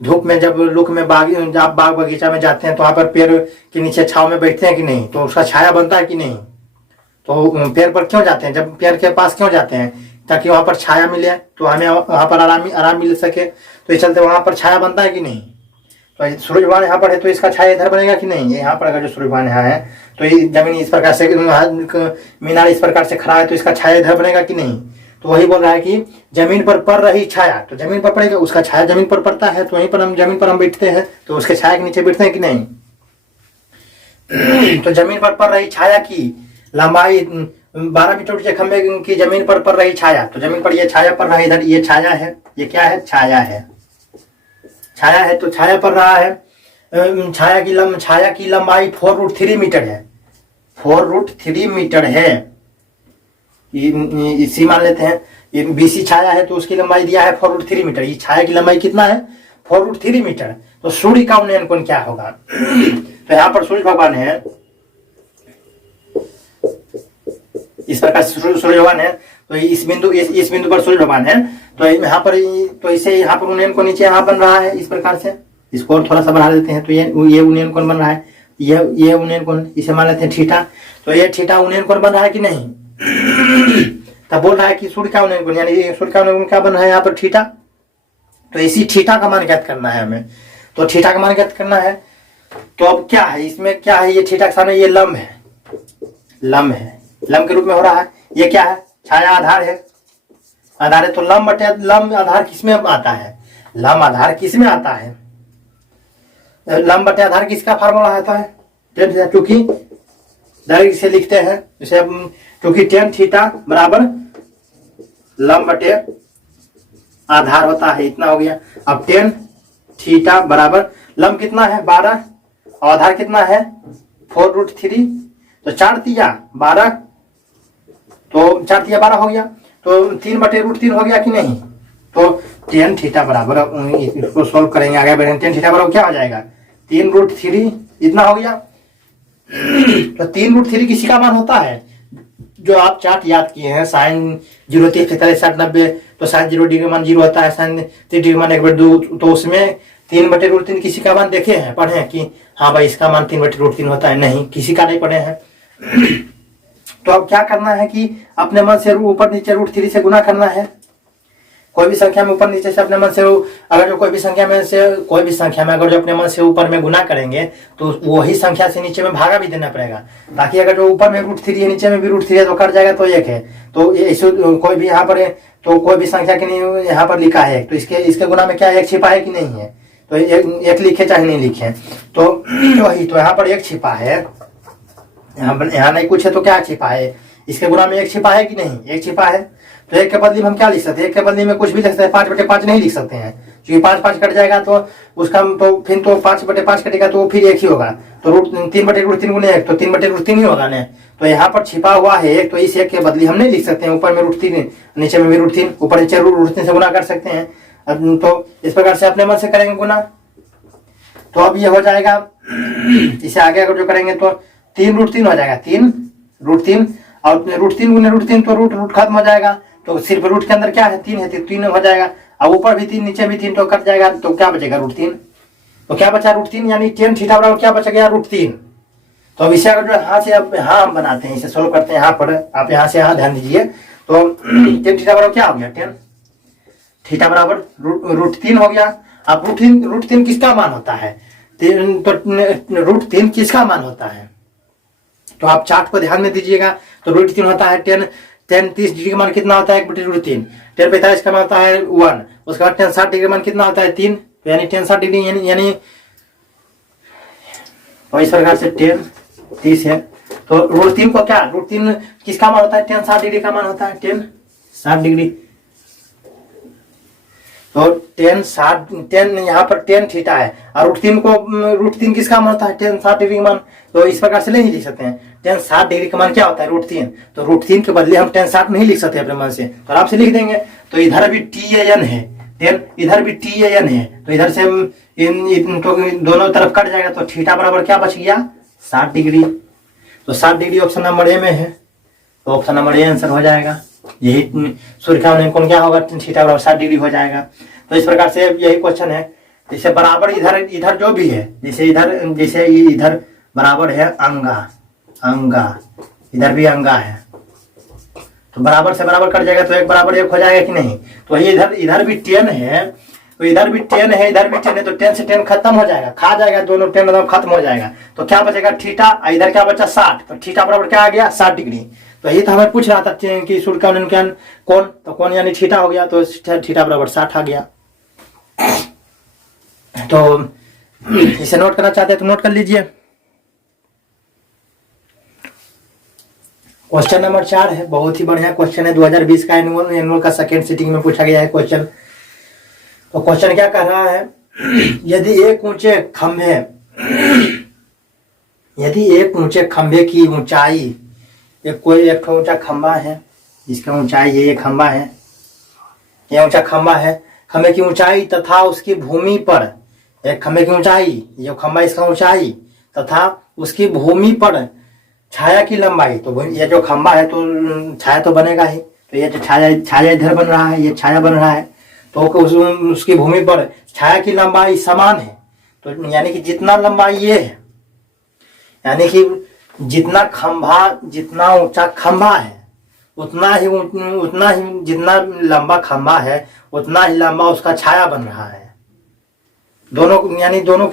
धूप में जब लुक में आप बाग बगीचा में जाते हैं तो वहां पर पेड़ के नीचे छाव में बैठते हैं कि नहीं, तो उसका छाया बनता है कि नहीं। तो पेड़ पर क्यों जाते हैं? जब पेड़ के पास क्यों जाते हैं? ताकि वहां पर छाया मिले, तो हमें वहां पर आराम मिल सके। तो इस चलते वहां पर छाया बनता है कि नहीं। तो सूर्य भगवान यहाँ पर है तो इसका छाया इधर बनेगा कि नहीं। यहाँ पर अगर जो सूर्य भगवान यहाँ है तो ये जमीन इस प्रकार से, मीनार इस प्रकार से खड़ा है तो इसका छाया इधर बनेगा कि नहीं। तो वही बोल रहा है कि जमीन पर पड़ रही छाया, तो जमीन पर पड़ेगा, उसका छाया जमीन पर पड़ता है तो वहीं पर हम जमीन पर हम बैठते हैं तो उसके छाया के नीचे बैठते हैं कि नहीं। तो जमीन पर पड़ रही छाया की लंबाई 12 मीटर ऊंचे खंभे की जमीन पर पड़ रही छाया। तो जमीन पर ये छाया पड़ रहा है, इधर ये छाया है, ये क्या है? छाया है। छाया है तो छाया पड़ रहा है। छाया की लंबाई 4√3 मीटर है। 4√3 मीटर है, इसी मान लेते हैं। ये बीसी छाया है तो उसकी लंबाई दिया है 4√3 मीटर। ये छाया की लंबाई कितना है? 4√3 मीटर। तो सूर्य का उन्नयन कोण क्या होगा? तो यहाँ पर सूर्य भगवान है, इस प्रकार से सूर्य भगवान है तो इस बिंदु पर सूर्य भगवान है तो यहाँ पर, तो इसे यहाँ पर उन्नयन कोण नीचे यहाँ बन रहा है इस प्रकार से। इसको और थोड़ा सा बढ़ा देते हैं तो ये उन्नयन कोण बन रहा है, ये उन्नयन कोण, इसे मान लेते हैं थीटा। तो ये थीटा उन्नयन कोण बन रहा है कि नहीं। तब बोल रहा है कि सूर्य का उन्नयन कोण, यानी सूर्य का उन्नयन कोण क्या बन रहा है यहाँ पर? थीटा। तो इसी थीटा का मान ज्ञात करना है हमें। तो थीटा का मान ज्ञात करना है, तो अब क्या है इसमें, क्या है, ये थीटा के सामने ये लंब है, लंब है, लंब के रूप में हो रहा है। ये क्या है, छाया आधार है, आधार है। तो लंब बटे लंब आधार किसमें आता है, लंब आधार किसमें आता है, लंब बटे आधार किसका फार्मूला आता है, टेन थीटा। क्योंकि डायरेक्ट इसे लिखते हैं जैसे, क्योंकि टेन थीटा बराबर लंब बटे आधार होता है, इतना हो गया। अब टेन थीटा बराबर लंब कितना है 12 और आधार कितना है 4√3, तो 4 तिया 12, तो 4 तिया 12 हो गया, तो 3/√3 हो गया कि नहीं। तो टेन थीटा बराबर, इसको सोल्व करेंगे आगे बढ़ेंगे, टेन थीटा बराबर क्या हो जाएगा 3√3, इतना हो गया। तो 3√3 किसी का मान होता है, जो आप चार्ट याद किए हैं साइन 0 30 45 60 90, तो साइन 0 डिग्री मान 0 होता है, साइन 30 डिग्री मान 1/2, तो उसमें 3/√3 किसी का मान देखे हैं, पढ़े हैं कि हाँ भाई इसका मान 3/√3 होता है, नहीं किसी का नहीं पढ़े हैं। तो अब क्या करना है कि अपने मन से ऊपर नीचे √3 से गुना करना है। कोई भी संख्या में ऊपर नीचे से अपने मन से, अगर जो कोई भी संख्या में अगर जो अपने मन से ऊपर में गुना करेंगे तो वही संख्या से नीचे में भागा भी देना पड़ेगा, ताकि अगर जो ऊपर में √3 है नीचे में भी √3 है तो कट जाएगा, तो 1 है। तो ऐसे कोई भी यहाँ पर है, तो कोई भी संख्या के नहीं यहाँ पर लिखा है, तो इसके गुना में क्या 1 छिपा है कि नहीं है, तो 1 लिखे चाहे नहीं लिखे, तो वही, तो यहाँ पर 1 छिपा है, यहाँ नहीं कुछ है तो क्या छिपा है, इसके गुना में 1 छिपा है कि नहीं, 1 छिपा है। तो 1 के बदले में हम क्या लिख सकते हैं, 1 के बदले में कुछ भी लिख सकते हैं, 5/5 नहीं लिख सकते हैं, क्योंकि 5 कट जाएगा तो उसका, तो फिर तो 5/5 कटेगा तो फिर 1 ही होगा, तो 3/√3 गुने 1, तो 3/√3 ही होगा ना। तो यहाँ पर छिपा हुआ है 1, तो इस 1 के बदले हम नहीं लिख सकते हैं, ऊपर में √3 नीचे में भी √3, ऊपर नीचे √3 से गुना कर सकते हैं। तो इस प्रकार से अपने मन से करेंगे गुना, तो अब ये हो जाएगा, इसे आगे अगर जो करेंगे तो 3√3 हो जाएगा, 3√3, और √3 गुने √3 तो रूट खत्म हो जाएगा, तो सिर्फ रूट के अंदर क्या है 3 है, तो 3 हो जाएगा। अब ऊपर भी 3 नीचे भी 3, तो कट जाएगा, तो क्या बचेगा √3, तो क्या बचा √3, यानी टेन थीटा बराबर क्या बच गया √3। तो अब इसे अगर जो यहाँ से अब यहाँ हम बनाते हैं, इसे सोल्व करते हैं, यहाँ पर आप यहाँ से यहाँ ध्यान दीजिए, तो टेन थीटा बराबर क्या हो गया, टेन थीटा बराबर √3 हो गया। अब √3 किसका मान होता है, तो √3 किसका मान होता है, तो आप चार्ट को ध्यान में दीजिएगा। तो √3 होता है tan 30 डिग्री का मान कितना होता है 1/√3, tan 45 का मान होता है 1, उसके बाद tan 60 डिग्री का मान कितना होता है 3, तो यानी tan 60 डिग्री यानी और इस प्रकार से tan 30 है। तो √3 को क्या, √3 किसका मान होता है, tan 60 डिग्री का मान होता है, tan 60 डिग्री। तो tan यहाँ पर tan थीटा है, और √3 किसका मान होता है tan 60 डिग्री का मान, तो इस प्रकार से नहीं लिख सकते हैं। tan 60 डिग्री का मान क्या होता है √3, तो √3 के बदले हम tan 60 नहीं लिख सकते अपने मन से, तो आराम से लिख देंगे। तो इधर भी tan है, इधर भी tan है, तो इधर से इन तो दोनों तरफ कट जाएगा, तो थीटा बराबर क्या बच गया 60 डिग्री। तो 60 डिग्री ऑप्शन नंबर ए में है, तो ऑप्शन नंबर ए आंसर हो जाएगा। यही सूर्य का कौन क्या होगा, थीटा बराबर 60 डिग्री हो जाएगा। तो इस प्रकार से यही क्वेश्चन है। जैसे बराबर इधर जो भी है, जैसे इधर बराबर है अंगा, इधर भी अंगा है, तो बराबर से बराबर कट जाएगा, तो 1 बराबर 1 हो जाएगा कि नहीं। तो ये इधर भी tan है, तो इधर भी tan है, इधर भी tan है, तो tan से tan खत्म हो जाएगा, खा जाएगा, दोनों tan खत्म हो जाएगा, तो क्या बचेगा थीटा, इधर क्या बचा 60, तो थीटा बराबर क्या आ गया 60 डिग्री। तो यही तो हमें पूछ रहा था कि सूर्य का उन्नयन कौन, तो कौन यानी थीटा हो गया, तो थीटा बराबर 60 आ गया। तो इसे नोट करना चाहते हैं तो नोट कर लीजिए। क्वेश्चन नंबर 4 है, बहुत ही बढ़िया क्वेश्चन है, 2020 का एनुअल का सेकेंड सिटिंग में पूछा गया है क्वेश्चन। तो क्वेश्चन क्या कह रहा है, यदि एक ऊंचे खंभे की ऊंचाई, एक ऊंचा खंभा है, जिसका ऊंचाई ये खंभा है, ये ऊंचा खंभा है, खंभे की ऊंचाई तथा उसकी भूमि पर, एक खंभे की ऊंचाई, ये खंभा इसका ऊंचाई तथा उसकी भूमि पर छाया की लंबाई, तो ये जो खंभा है तो छाया तो बनेगा ही, तो ये जो छाया इधर बन रहा है, ये छाया बन रहा है, तो उसकी भूमि पर छाया की लंबाई समान है। तो यानी कि जितना लंबाई ये है, यानी कि जितना ऊंचा खंभा है उतना ही जितना लंबा खंभा है उतना ही लंबा उसका छाया बन रहा है। दोनों यानी दोनों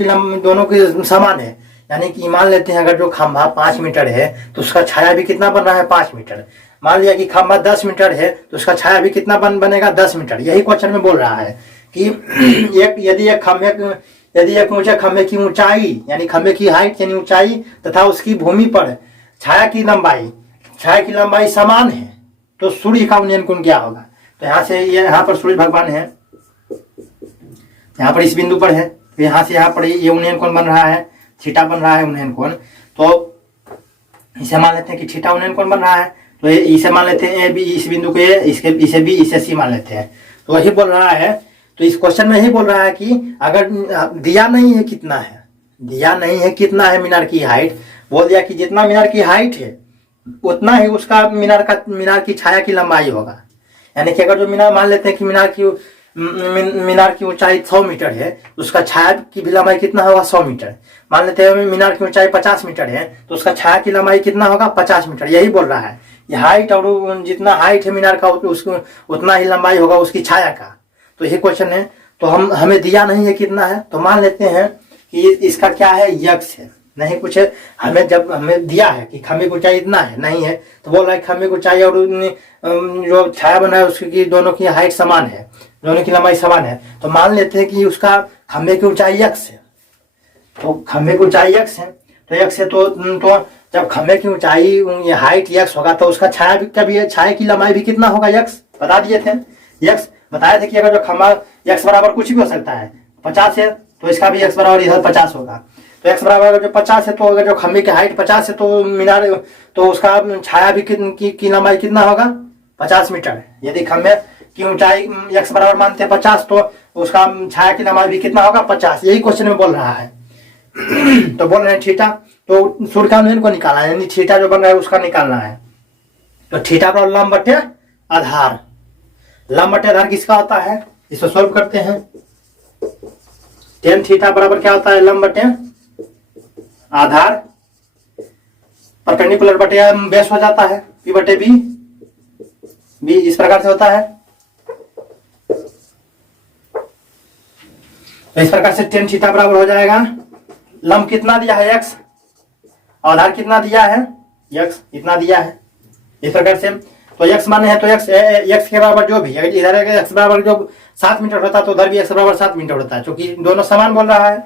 की समान है। यानी कि मान लेते हैं अगर जो खंभा 5 मीटर है तो उसका छाया भी कितना बन रहा है 5 मीटर। मान लिया कि खंभा 10 मीटर है तो उसका छाया भी कितना बनेगा 10 मीटर। यही क्वेश्चन में बोल रहा है कि यदि एक ऊंचे खंभे की ऊंचाई यानी खंभे की हाइट यानी ऊंचाई तथा उसकी भूमि पर छाया की लंबाई समान है तो सूर्य का उन्नयन कोण क्या होगा। तो यहाँ पर सूर्य भगवान है, यहाँ पर इस बिंदु पर है, तो यहाँ से यहाँ पर ये उन्नयन कोण बन रहा है, थीटा बन रहा है उन्नयन कोण। तो इसे मान लेते हैं कि थीटा उन्नयन कोण बन रहा है। तो इसे मान लेते हैं ए बी, इस बिंदु को ए, इसे बी, इसे सी मान लेते हैं। तो वही बोल रहा है। तो इस क्वेश्चन में यही बोल रहा है कि अगर दिया नहीं है कितना है मीनार की हाइट, बोल दिया कि जितना मीनार की हाइट है उतना ही उसका मीनार की छाया की लंबाई होगा। यानी कि अगर जो मीनार मान लेते हैं कि मीनार की ऊंचाई 100 मीटर है तो उसका छाया की भी लंबाई कितना होगा 100 मीटर। मान लेते हैं मीनार की ऊंचाई 50 मीटर है तो उसका छाया की लंबाई कितना होगा 50 मीटर। यही बोल रहा है ये हाइट और जितना हाइट है मीनार का उसको उतना ही लंबाई होगा उसकी छाया का। तो यही क्वेश्चन है। तो हमें दिया नहीं है कितना है तो मान लेते हैं कि इसका क्या है यक्स है, नहीं कुछ है। हमें दिया है कि खंभे की ऊंचाई इतना है, नहीं है तो बोल रहा है खंभे की ऊंचाई और जो छाया बना है उसकी दोनों की हाइट समान है, दोनों की लंबाई समान है। तो मान लेते हैं कि उसका खंभे की ऊंचाई यक्स है। तो खंभे की ऊंचाई यक्स है तो जब खंभे की ऊंचाई हाइट यक्स होगा तो उसका छाया की लंबाई भी कितना होगा यक्स बता दिए थे। यक्स बताए थे कि अगर जो खंभा यक्स बराबर कुछ भी हो सकता है 50 है तो इसका भी यक्स बराबर इधर 50 होगा। तो एक्स बराबर अगर जो 50 है तो अगर जो खंभे की हाइट 50 है तो मीनार तो उसका छाया भी की लंबाई कितना होगा 50 मीटर। यदि खंभे की ऊंचाई एक्स बराबर मानते हैं 50 तो उसका छाया की लंबाई भी कितना होगा 50। यही क्वेश्चन में बोल रहा है। तो बोल रहे हैं थीटा, तो सूर्य का उन्नयन को निकालना है यानी थीटा जो बन रहा है उसका निकालना है। तो थीटा बराबर लंब बटे आधार। लंब बटे आधार किसका होता है इसको सॉल्व करते हैं। tan थीटा बराबर क्या होता है लंब बटे आधार परपेंडिकुलर बटे बेस हो जाता है p बटे बी इस प्रकार से होता है। तो इस प्रकार से tan थीटा बराबर हो जाएगा लंब कितना दिया है x, आधार कितना दिया है x इतना दिया है। इस प्रकार से तो x माने है तो x के बराबर जो भी इधर x बराबर जो 7 मीटर होता है तो उधर भी x बराबर 7 मीटर होता है क्योंकि दोनों समान बोल रहा है।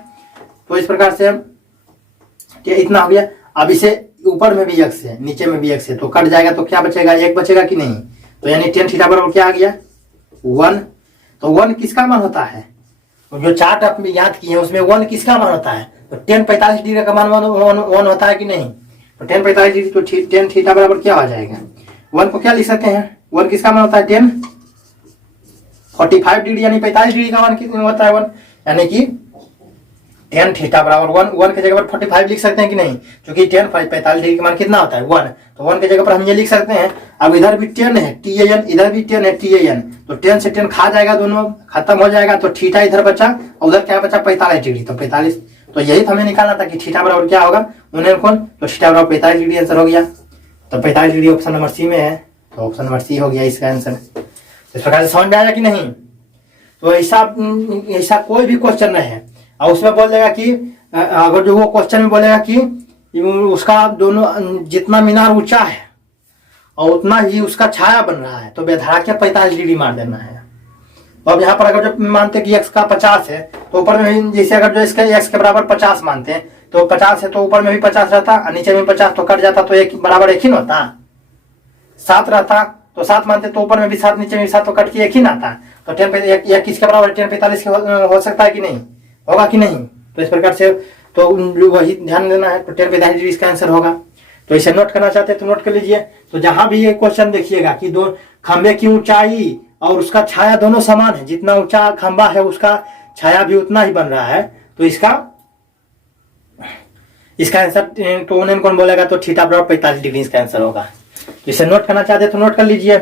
तो इस प्रकार से इतना हो गया। अब इसे ऊपर में भी x है नीचे में भी x है तो कट जाएगा तो क्या बचेगा 1 बचेगा कि नहीं। तो यानी tan थीटा बराबर क्या आ गया 1। तो 1 किसका मान होता है जो चार्ट आप याद किए हैं उसमें 1 किसका मान होता है तो tan 45 डिग्री का मान 1 होता है कि नहीं। तो tan 45 डिग्री तो tan थीटा बराबर क्या हो जाएगा 1 को क्या लिख सकते हैं 1 किसका मान होता है tan 45 डिग्री यानी 45 डिग्री का मान कितना होता है 1 यानी कि tan थीटा बराबर 1 की जगह पर 45 लिख सकते हैं कि नहीं क्योंकि tan 45 डिग्री का मान कितना होता है 1। तो 1 की जगह पर हम ये लिख सकते हैं। अब इधर भी tan है tan इधर भी tan है tan तो tan से tan खा जाएगा दोनों खत्म हो जाएगा तो थीटा इधर बचा और उधर क्या बचा 45 डिग्री। तो 45 तो यही तो हमें निकालना था कि थीटा बराबर क्या होगा उन्नयन कोण। तो थीटा बराबर 45 डिग्री आंसर हो गया। तो 45 डिग्री ऑप्शन नंबर सी में है तो ऑप्शन नंबर सी हो गया इसका आंसर। इस प्रकार से समझ में आया कि नहीं। तो ऐसा कोई भी क्वेश्चन नहीं है और उसमें बोल देगा कि अगर जो वो क्वेश्चन में बोलेगा कि उसका दोनों जितना मीनार ऊंचा है और उतना ही उसका छाया बन रहा है तो बेधड़ा के 45 डिग्री मार देना है। तो अब यहाँ पर अगर जो मानते कि x का 50 है तो ऊपर में जैसे अगर जो इसके x के बराबर 50 मानते हैं तो 50 है तो ऊपर में भी 50 रहता और नीचे में 50 तो कट जाता तो एक बराबर एक ही ना होता 7 रहता। तो 7 मानते तो ऊपर में भी 7 नीचे में भी 7 तो कट के एक ही ना आता। तो tan एक किसके बराबर tan 45 हो सकता है कि नहीं होगा कि नहीं। तो इस प्रकार से तो वही ध्यान देना है। तो tan 45 डिग्री इसका आंसर होगा। तो इसे नोट करना चाहते हैं तो नोट कर लीजिए। तो जहां भी ये क्वेश्चन देखिएगा कि दो खंभे की ऊंचाई और उसका छाया दोनों समान है, जितना ऊंचा खंभा है उसका छाया भी उतना ही बन रहा है तो इसका आंसर तो उन्हें कौन बोलेगा तो थीटा बराबर 45 डिग्री इसका आंसर होगा। तो इसे नोट करना चाहते हैं तो नोट कर लीजिए।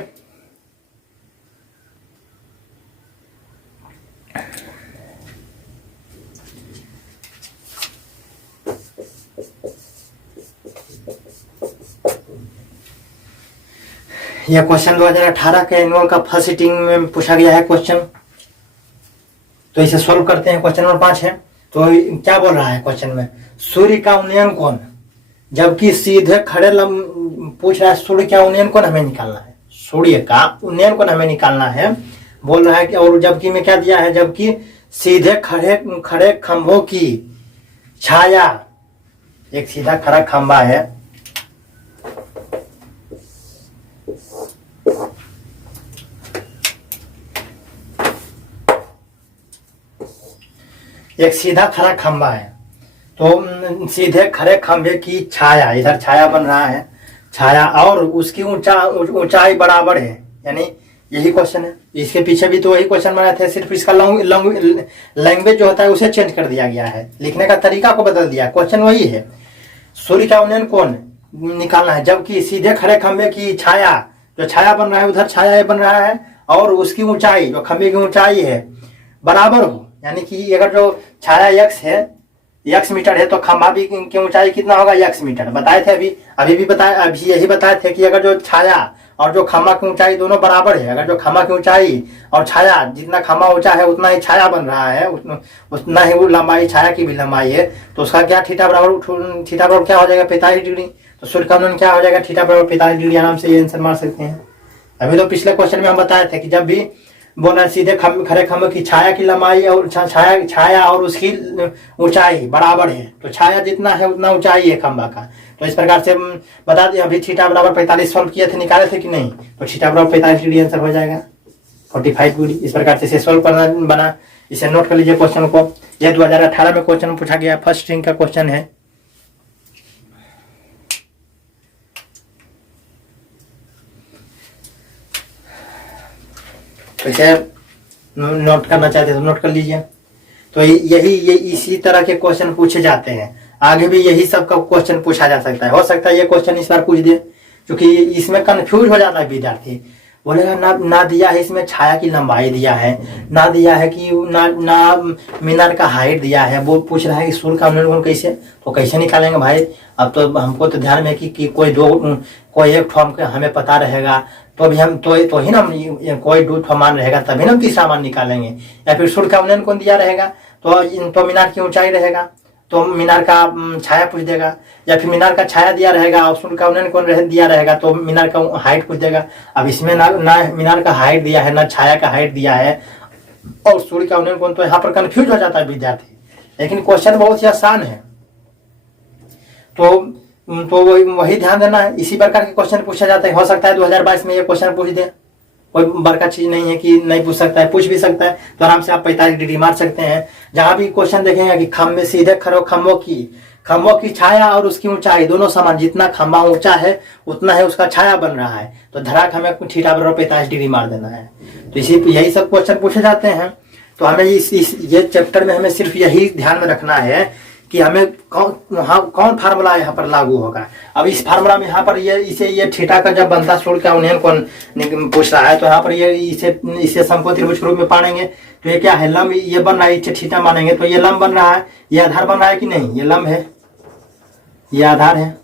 यह क्वेश्चन 2018 के एनुअल का फर्स्ट सीटिंग में पूछा गया है क्वेश्चन। तो इसे सोल्व करते हैं। क्वेश्चन नंबर 5 है। तो क्या बोल रहा है क्वेश्चन में, सूर्य का उन्नयन कोण, जबकि सीधे खड़े पूछ रहा है सूर्य का उन्नयन कोण हमें निकालना है, सूर्य का उन्नयन कोण हमें निकालना है। बोल रहा है कि और जबकि में क्या दिया है, जबकि सीधे खड़े खड़े खंभों की छाया, एक सीधा खड़ा खंभा है, एक सीधा खड़ा खंभा है, तो सीधे खड़े खंभे की छाया, इधर छाया बन रहा है, छाया और उसकी ऊंचाई बराबर है, यानी यही क्वेश्चन है। इसके पीछे भी तो वही क्वेश्चन बनाए थे, सिर्फ इसका लैंग्वेज जो होता है उसे चेंज कर दिया गया है, लिखने का तरीका को बदल दिया। क्वेश्चन वही है, सूर्य का उन्नयन कोण निकालना है, जबकि सीधे खड़े खंभे की छाया, जो छाया बन रहा है उधर छाया बन रहा है, और उसकी ऊंचाई, जो खंभे की ऊंचाई है, बराबर हो, यानी कि अगर जो छाया x है, x मीटर है, तो खंभा भी की ऊंचाई कितना होगा, x मीटर। बताए थे अभी भी बताए, अभी यही बताए थे कि अगर जो छाया और जो खंभा की ऊंचाई दोनों बराबर है, अगर जो खंभा की ऊंचाई और छाया, जितना खंभा ऊंचा है उतना ही छाया बन रहा है, उतना ही वो लंबाई छाया की भी लंबाई है, तो उसका क्या थीटा बराबर क्या हो जाएगा, 45 डिग्री। तो सूर्य का उन्नयन क्या हो जाएगा, थीटा बराबर 45 डिग्री। आराम से ये आंसर मार सकते हैं। अभी तो पिछले क्वेश्चन में हम बताए थे कि जब भी बोला सीधे खड़े खंभे की छाया की लंबाई और छाया और उसकी ऊंचाई बराबर है, तो छाया जितना है उतना ऊंचाई है खंभा का। तो इस प्रकार से बता दें, अभी थीटा बराबर 45 सॉल्व किए थे, निकाले थे कि नहीं, तो थीटा बराबर 45 डिग्री आंसर हो जाएगा, 45 डिग्री। इस प्रकार से इसे सोल्व करना बना। इसे नोट कर लीजिए क्वेश्चन को। यह 2018 में क्वेश्चन पूछा गया, फर्स्ट स्ट्रिंग का क्वेश्चन है। तो इसे नोट करना चाहते तो नोट कर लीजिए। तो ये इसी तरह के क्वेश्चन पूछे जाते हैं, आगे भी यही सब का क्वेश्चन पूछा जा सकता है। हो सकता है ये क्वेश्चन इस बार पूछ दे, क्योंकि इसमें कंफ्यूज हो जाता है विद्यार्थी, बोलेगा ना दिया है इसमें छाया की लंबाई दिया है, ना दिया है कि ना मीनार का हाइट दिया है, वो पूछ रहा है कि सूर्य का उन्नयन कोण कैसे, तो कैसे निकालेंगे भाई। अब तो हमको तो ध्यान में कि कोई एक फॉर्म के हमें पता रहेगा, तो भी हम तो ही ना, कोई दो ठो मान रहेगा तभी ना तीसरा मान निकालेंगे। या फिर सूर्य का उन्नयन कोण दिया रहेगा तो मीनार की ऊंचाई रहेगा, तो मीनार का छाया पूछ देगा, या फिर मीनार का छाया दिया रहेगा और सूर्य का उन्नयन कोण दिया रहेगा तो मीनार का हाइट पूछ देगा। अब इसमें ना मीनार का हाइट दिया है, ना छाया का हाइट दिया है, और सूर्य का उन्नयन कोण, तो यहाँ पर कंफ्यूज हो जाता है विद्यार्थी। लेकिन क्वेश्चन बहुत ही आसान है, तो वही ध्यान देना है। इसी प्रकार के क्वेश्चन पूछा जाता है। हो सकता है 2022 में ये क्वेश्चन पूछ दे, कोई बड़का चीज नहीं है कि नहीं पूछ सकता है, पूछ भी सकता है। तो आराम से आप 45 डिग्री मार सकते हैं। जहां भी क्वेश्चन देखेंगे कि खंभे सीधे खड़े खंभों की छाया और उसकी ऊंचाई दोनों समान, जितना खंभा ऊंचा है उतना है उसका छाया बन रहा है, तो धड़ाक हमें थीटा बराबर 45 डिग्री मार देना है। तो यही सब क्वेश्चन पूछे जाते हैं। तो हमें ये चैप्टर में हमें सिर्फ यही ध्यान में रखना है कि हमें कौन फार्मूला यहाँ पर लागू होगा। अब इस फार्मूला में यहाँ पर ये थीटा का जब बनता सूर्य का उन्नयन कोण पूछ रहा है, तो यहाँ पर इसे समकोण त्रिभुज के रूप में पाएंगे। तो ये क्या है, लंब ये बन रहा है, इसे थीटा मानेंगे, तो ये लंब बन रहा है, ये आधार बन रहा है कि नहीं, ये लंब है, ये आधार है,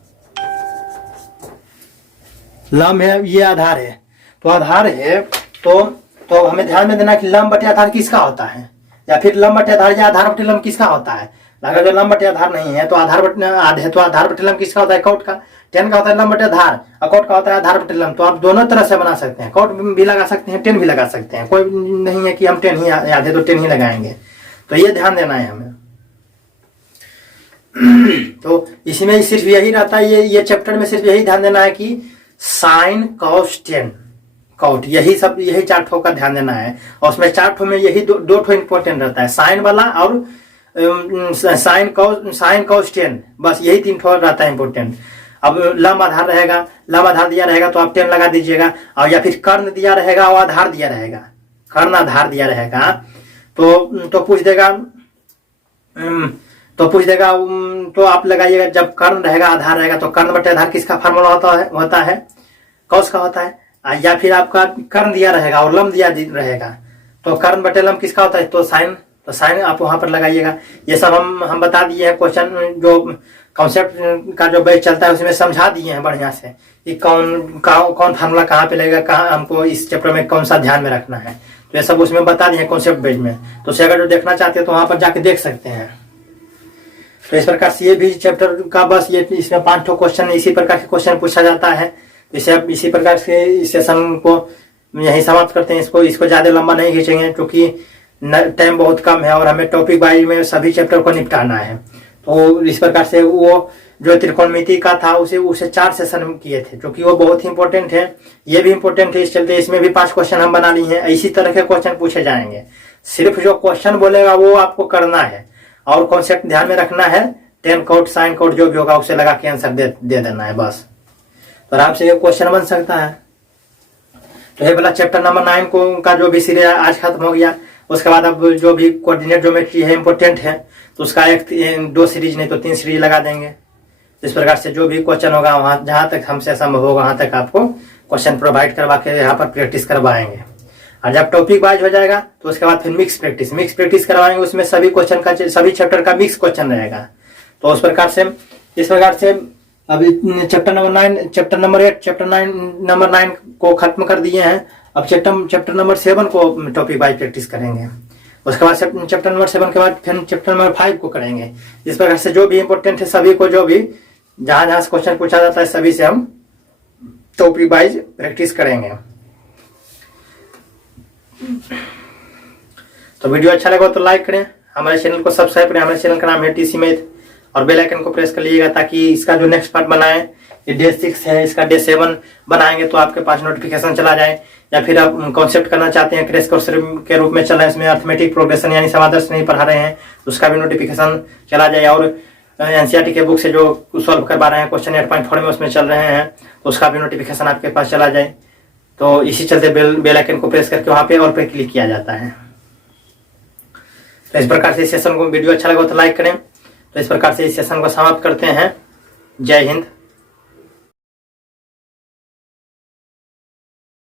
लंब है, ये आधार है। तो आधार है तो हमें ध्यान में देना कि लंब बटे आधार किसका होता है, या फिर लंब बटे आधार या आधार बटे लंब किसका होता है। अगर जो लंब बटे आधार नहीं है तो आधार बटे लंब किसका होता है, कौट का। टेन का होता है लंब बटे आधार, और कौट का होता है आधार बटे लंब। तो आप दोनों तरह से बना सकते हैं, कौट भी लगा सकते हैं, टेन भी लगा सकते हैं। कोई नहीं है कि हम टेन ही याद है तो टेन ही लगाएंगे। तो ये ध्यान देना है हमें। तो इसमें सिर्फ यही रहता है, ये चैप्टर में सिर्फ यही ध्यान देना है कि साइन कॉस टेन कॉट, यही चार ठो का ध्यान देना है। और उसमें चार ठो में यही दो ठो इंपॉर्टेंट रहता है, साइन वाला और साइन कॉस टेन, बस यही तीन ठो रहता है इंपॉर्टेंट। अब लंब आधार रहेगा, लंब आधार दिया रहेगा तो आप 10 लगा दीजिएगा, और या फिर कर्ण दिया रहेगा और आधार दिया रहेगा, कर्ण आधार दिया रहेगा तो पूछ देगा, तो आप लगाइएगा। जब कर्ण रहेगा आधार रहेगा तो कर्ण बटे आधार किसका फार्मूला होता है, कौस का होता है। या फिर आपका कर्ण दिया रहेगा और लंब दिया रहेगा तो कर्ण बटे लंब किसका होता है, तो साइन आप वहां पर लगाइएगा। ये सब हम बता दिए हैं क्वेश्चन जो कॉन्सेप्ट का जो बैच चलता है उसमें समझा दिए हैं बढ़िया से कि कौन फार्मूला कहाँ पे लगेगा, कहाँ हमको इस चैप्टर में कौन सा ध्यान में रखना है, तो ये सब उसमें बता दिए हैं कॉन्सेप्ट बैच में। तो उसे अगर जो देखना चाहते हैं तो वहां पर जाके देख सकते हैं। तो इस प्रकार से ये भी चैप्टर का बस ये इसमें 5 ठो क्वेश्चन इसी प्रकार के क्वेश्चन पूछा जाता है। इसे अब इसी प्रकार से इस सेशन को यही समाप्त करते हैं। इसको ज्यादा लंबा नहीं खींचेंगे क्योंकि टाइम बहुत कम है और हमें टॉपिक वाइज में सभी चैप्टर को निपटाना है। तो इस प्रकार से वो जो त्रिकोणमिति का था उसे 4 सेशन किए थे, क्योंकि वो बहुत ही इंपॉर्टेंट है। ये भी इंपॉर्टेंट है, इस चलते इसमें भी 5 क्वेश्चन हम बना लिए हैं। इसी तरह के क्वेश्चन पूछे जाएंगे, सिर्फ जो क्वेश्चन बोलेगा वो आपको करना है और कॉन्सेप्ट ध्यान में रखना है। 10 कोड साइन कोड जो भी होगा उसे लगा के आंसर दे देना है बस, तो आराम से ये क्वेश्चन बन सकता है। तो ये वाला चैप्टर नंबर 9 का जो भी सीरीज आज खत्म हो गया। उसके बाद अब जो भी कोऑर्डिनेट ज्योमेट्री है इंपॉर्टेंट है, तो उसका 2 सीरीज नहीं तो 3 सीरीज लगा देंगे। इस प्रकार से जो भी क्वेश्चन होगा वहां जहां तक हमसे संभव होगा वहां तक आपको क्वेश्चन प्रोवाइड करवा के यहाँ पर प्रैक्टिस करवाएंगे। और जब टॉपिक वाइज हो जाएगा तो उसके बाद फिर मिक्स प्रैक्टिस करवाएंगे। उसमें सभी क्वेश्चन का सभी चैप्टर का मिक्स क्वेश्चन रहेगा। तो उस प्रकार से इस प्रकार से अभी चैप्टर नंबर 9 को खत्म कर दिए हैं। अब चैप्टर नंबर 7 को टॉपिक वाइज प्रैक्टिस करेंगे। उसके बाद चैप्टर नंबर 7 के बाद फिर चैप्टर नंबर 5 को करेंगे। इस प्रकार से जो भी इंपॉर्टेंट है सभी को, जो भी जहां से क्वेश्चन पूछा जाता है सभी से हम टॉपिक वाइज प्रैक्टिस करेंगे। तो वीडियो अच्छा लगा तो लाइक करें, हमारे चैनल को सब्सक्राइब करें। हमारे चैनल का नाम है टीसी मैथ, और बेल आइकन को प्रेस कर लीजिएगा ताकि इसका जो नेक्स्ट पार्ट बनाए, ये डे 6 है, इसका डे 7 बनाएंगे तो आपके पास नोटिफिकेशन चला जाए। या फिर आप कॉन्सेप्ट करना चाहते हैं, क्रैश कोर्स के रूप में चल रहा है, इसमें अर्थमेटिक प्रोग्रेशन यानी समादर्श नहीं पढ़ा रहे हैं, उसका भी नोटिफिकेशन चला जाए। और एनसीईआरटी के बुक से जो सॉल्व करवा रहे हैं क्वेश्चन 8.4 में उसमें चल रहे हैं, तो उसका भी नोटिफिकेशन आपके पास चला जाए। तो इसी चलते बेल आइकन को प्रेस करके वहां पे और पे क्लिक किया जाता है। तो इस प्रकार से इस सेशन को वीडियो अच्छा लगा तो लाइक करें। तो इस प्रकार से इस सेशन को समाप्त करते हैं। जय हिंद।